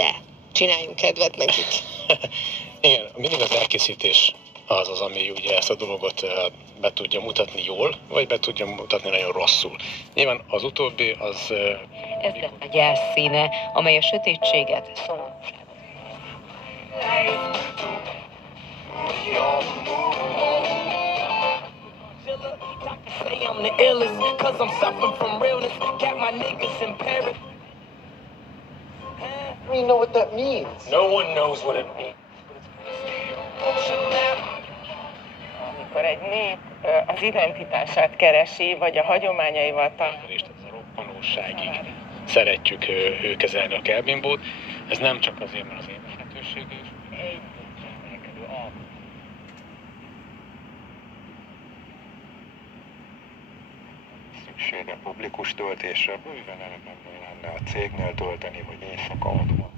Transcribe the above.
de csináljunk kedvet nekik. Igen, mindig az elkészítés az, ami ugye ezt a dolgot be tudja mutatni jól, vagy be tudja mutatni nagyon rosszul. Nyilván az utóbbi az... Ez lett a gyász színe, amely a sötétséget, szomorúságot. You know what that means? No one knows what it means. Amikor egy nép az identitását keresi, vagy a hagyományaival És ez a roppanóságig szeretjük kezelni a kelbimbót. Ez nem csak azért, mert az énekelhetőség is. Szüksége publikus töltésre, bőven elegendő lenne a cégnél tölteni, vagy éjszaka otthon.